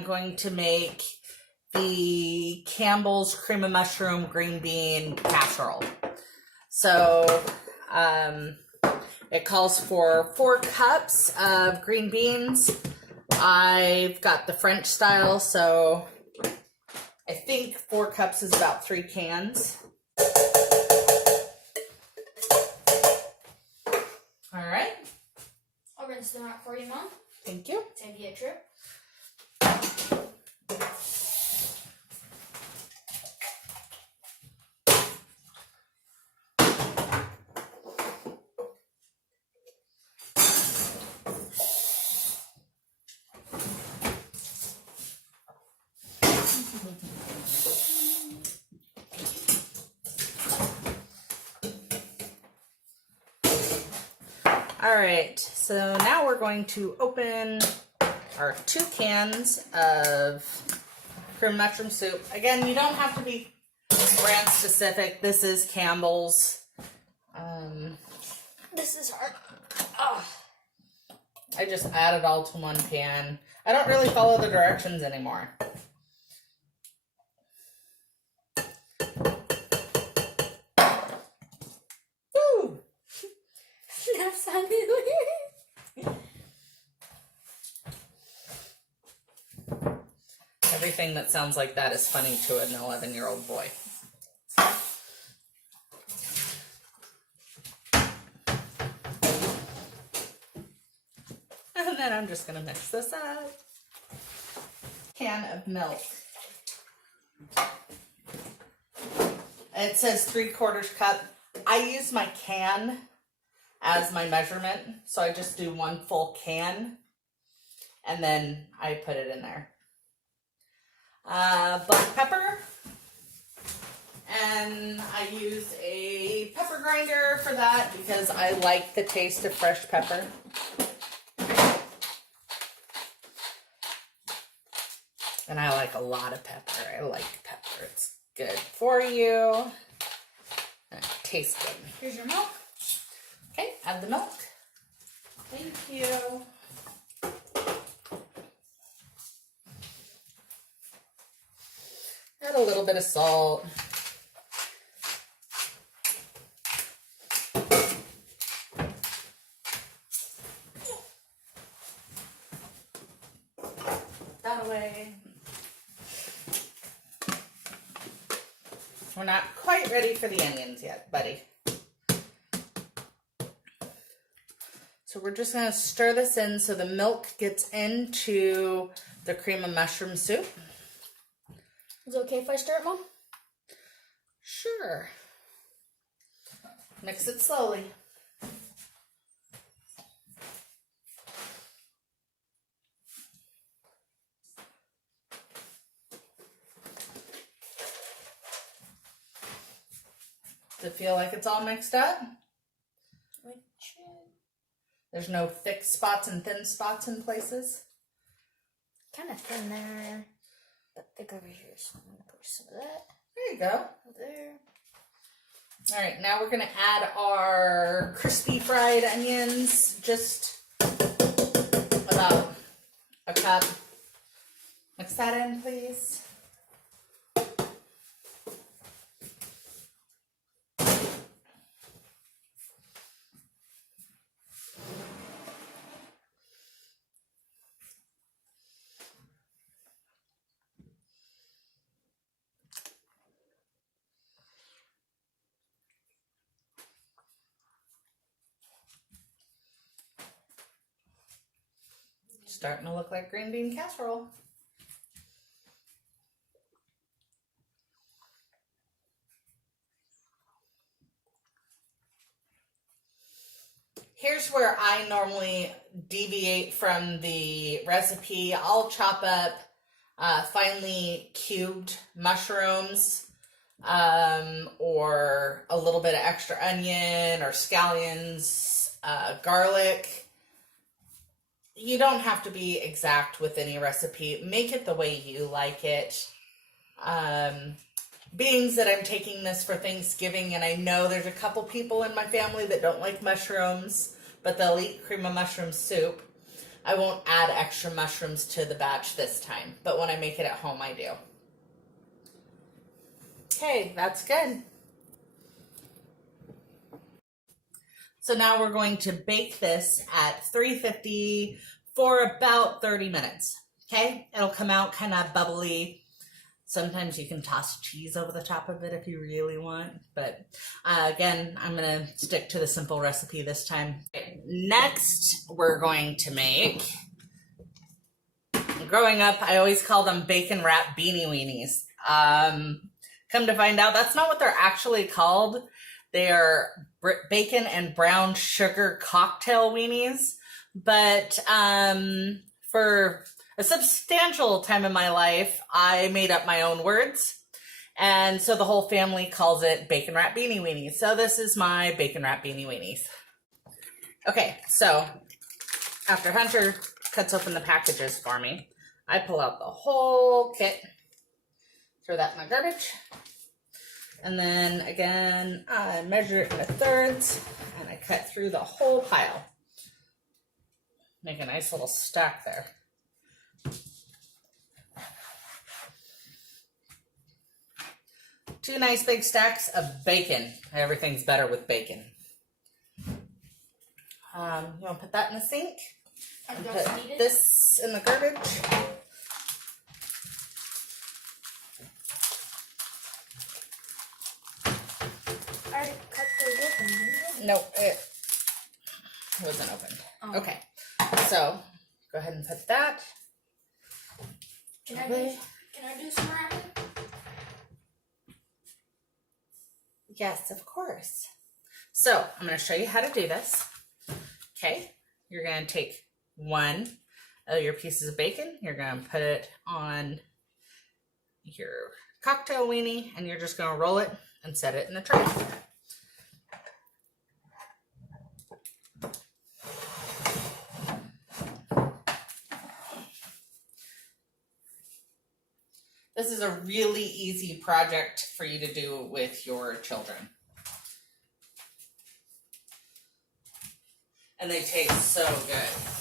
I'm going to make the Campbell's cream of mushroom green bean casserole. So it calls for 4 cups of green beans. I've got the French style, so I think 4 cups is about 3 cans. All right. I'll rinse them out for you, Mom. Thank you. Save you a trip. All right, so now we're going to open our 2 cans of cream mushroom soup. Again, you don't have to be brand specific. This is Campbell's. This is hard. Oh. I just add it all to one pan. I don't really follow the directions anymore. Woo! That sounded weird. Everything that sounds like that is funny to an 11-year-old boy. And then I'm just gonna mix this up. Can of milk. It says 3/4 cup. I use my can as my measurement, so I just do 1 full can, and then I put it in there. Black pepper, and I use a pepper grinder for that because I like the taste of fresh pepper. And I like a lot of pepper. I like pepper. It's good for you. And it tastes good. Here's your milk. Okay, add the milk. Thank you. Add a little bit of salt. That away. We're not quite ready for the onions yet, buddy. So we're just gonna stir this in so the milk gets into the cream of mushroom soup. Is it okay if I stir it, Mom? Sure. Mix it slowly. Does it feel like it's all mixed up? There's no thick spots and thin spots in places? Kind of thin there, but thick over here. So I'm going to pour some of that. There you go. There. All right, now we're going to add our crispy fried onions. Just about a cup. Mix that in, please. Starting to look like green bean casserole. Here's where I normally deviate from the recipe. I'll chop up finely cubed mushrooms or a little bit of extra onion or scallions, garlic. You don't have to be exact with any recipe. Make it the way you like it. Being that I'm taking this for Thanksgiving, and I know there's a couple people in my family that don't like mushrooms, but they'll eat cream of mushroom soup. I won't add extra mushrooms to the batch this time, but when I make it at home, I do. Okay, that's good. So now we're going to bake this at 350 for about 30 minutes. Okay, it'll come out kind of bubbly. Sometimes you can toss cheese over the top of it if you really want. But again, I'm going to stick to the simple recipe this time. Next, we're going to make, growing up, I always call them bacon wrap beanie weenies. Come to find out, that's not what they're actually called. They are bacon and brown sugar cocktail weenies. But for a substantial time in my life, I made up my own words. And so the whole family calls it bacon wrap beanie weenies. So this is my bacon wrap beanie weenies. Okay, so after Hunter cuts open the packages for me, I pull out the whole kit, throw that in the garbage. And then again, I measure it into thirds and I cut through the whole pile. Make a nice little stack there. Two nice big stacks of bacon. Everything's better with bacon. You want to put that in the sink? And put this in the garbage. I already cut those open, didn't Nope, it wasn't opened. Oh. Okay, so go ahead and put that. Can I do some wrapping? Yes, of course. So I'm going to show you how to do this. Okay, you're going to take one of your pieces of bacon. You're going to put it on your cocktail weenie, and you're just going to roll it and set it in the tray. This is a really easy project for you to do with your children. And they taste so good.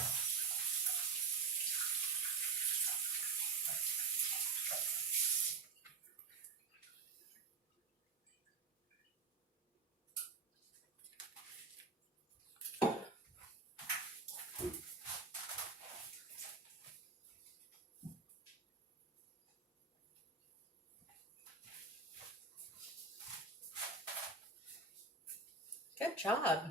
Good job.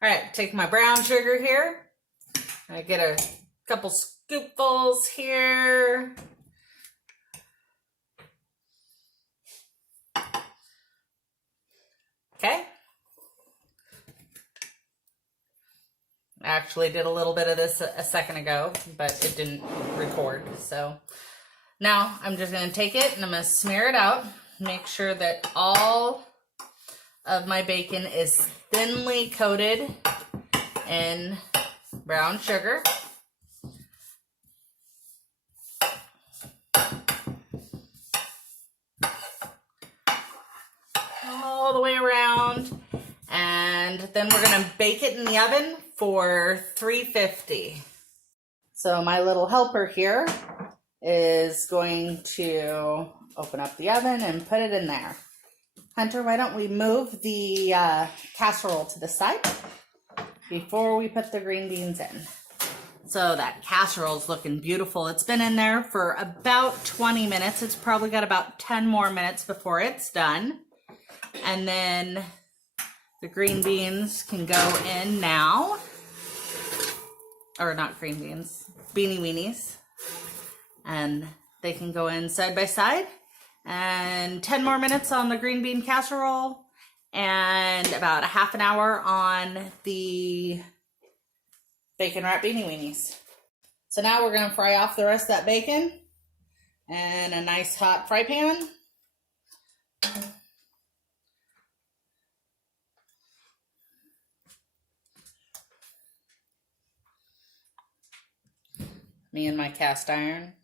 All right, take my brown sugar here. I get a couple scoopfuls here. Okay. actually did a little bit of this a second ago, but it didn't record. So now I'm just going to take it and I'm going to smear it out. Make sure that all of my bacon is thinly coated in brown sugar. All the way around. And then we're going to bake it in the oven for 350. So my little helper here is going to open up the oven and put it in there. Hunter, why don't we move the casserole to the side before we put the green beans in. So that casserole is looking beautiful. It's been in there for about 20 minutes. It's probably got about 10 more minutes before it's done. And then the green beans can go in now. Or not green beans, beanie weenies. And they can go in side by side. And 10 more minutes on the green bean casserole. And about a half an hour on the bacon wrapped beanie weenies. So now we're going to fry off the rest of that bacon in a nice hot fry pan. Me and my cast iron,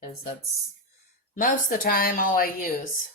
because that's most of the time all I use.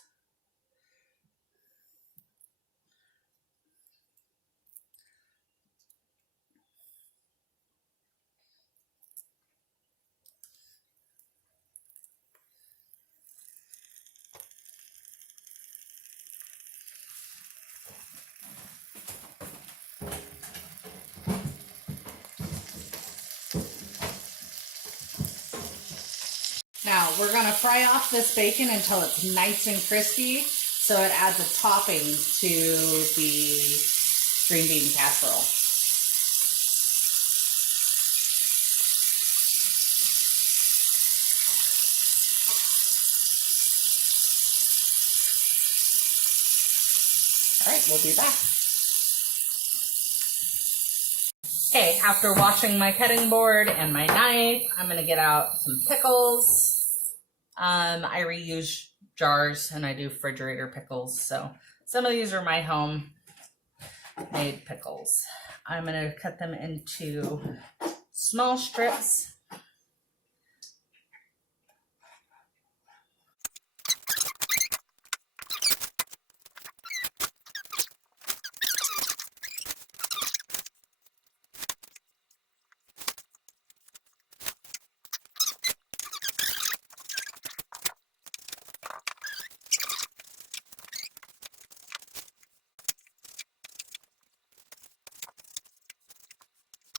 Now, we're going to fry off this bacon until it's nice and crispy, so it adds a topping to the green bean casserole. All right, we'll be back. Okay, after washing my cutting board and my knife, I'm going to get out some pickles. I reuse jars and I do refrigerator pickles. So some of these are my homemade pickles. I'm going to cut them into small strips.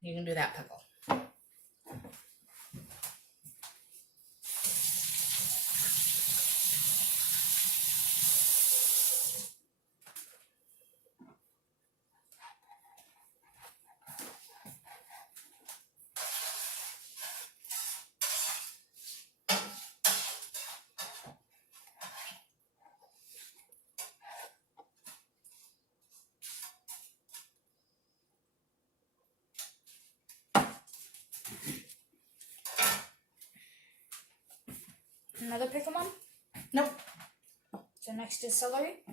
You can do that pickle. Another pickle, Mom? Nope. So next is celery?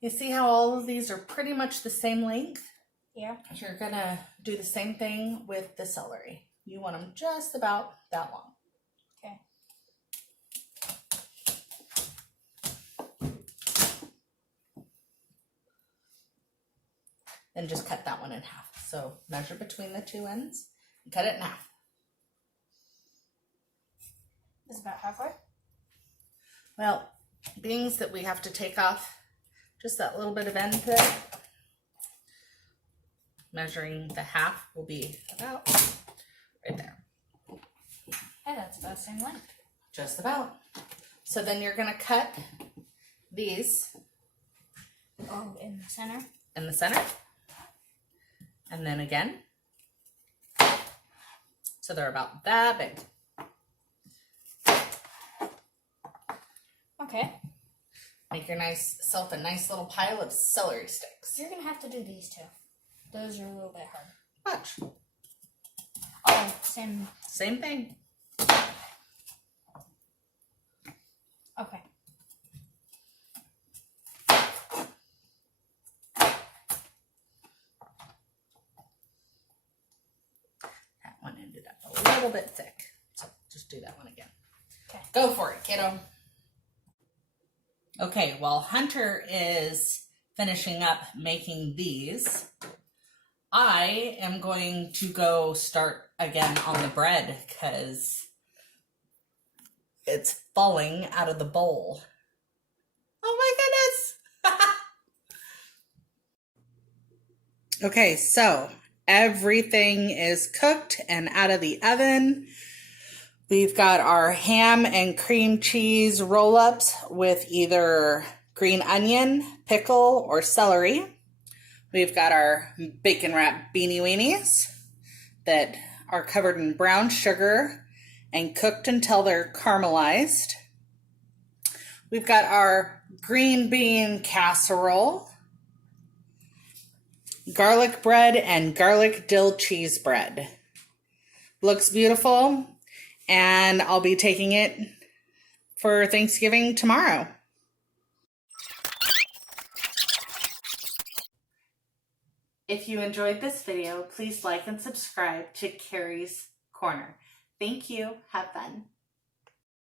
You see how all of these are pretty much the same length? Yeah. You're gonna do the same thing with the celery. You want them just about that long. Okay. Then just cut that one in half. So measure between the two ends and cut it in half. It's about halfway. Well, being that we have to take off just that little bit of end there, measuring the half will be about right there. Hey, that's about the same length. Just about. So then you're going to cut these. Oh, in the center? In the center. And then again. So they're about that big. Okay. Make yourself a nice little pile of celery sticks. You're going to have to do these two. Those are a little bit hard. Watch. Oh, same. Same thing. Okay. That one ended up a little bit thick. So just do that one again. Okay. Go for it, kiddo. Okay, while Hunter is finishing up making these, I am going to go start again on the bread because it's falling out of the bowl. Oh my goodness! Okay, so everything is cooked and out of the oven. We've got our ham and cream cheese roll-ups with either green onion, pickle, or celery. We've got our bacon wrapped beanie weenies that are covered in brown sugar and cooked until they're caramelized. We've got our green bean casserole, garlic bread, and garlic dill cheese bread. Looks beautiful, and I'll be taking it for Thanksgiving tomorrow. If you enjoyed this video, please like and subscribe to Carrie's Corner. Thank you. Have fun.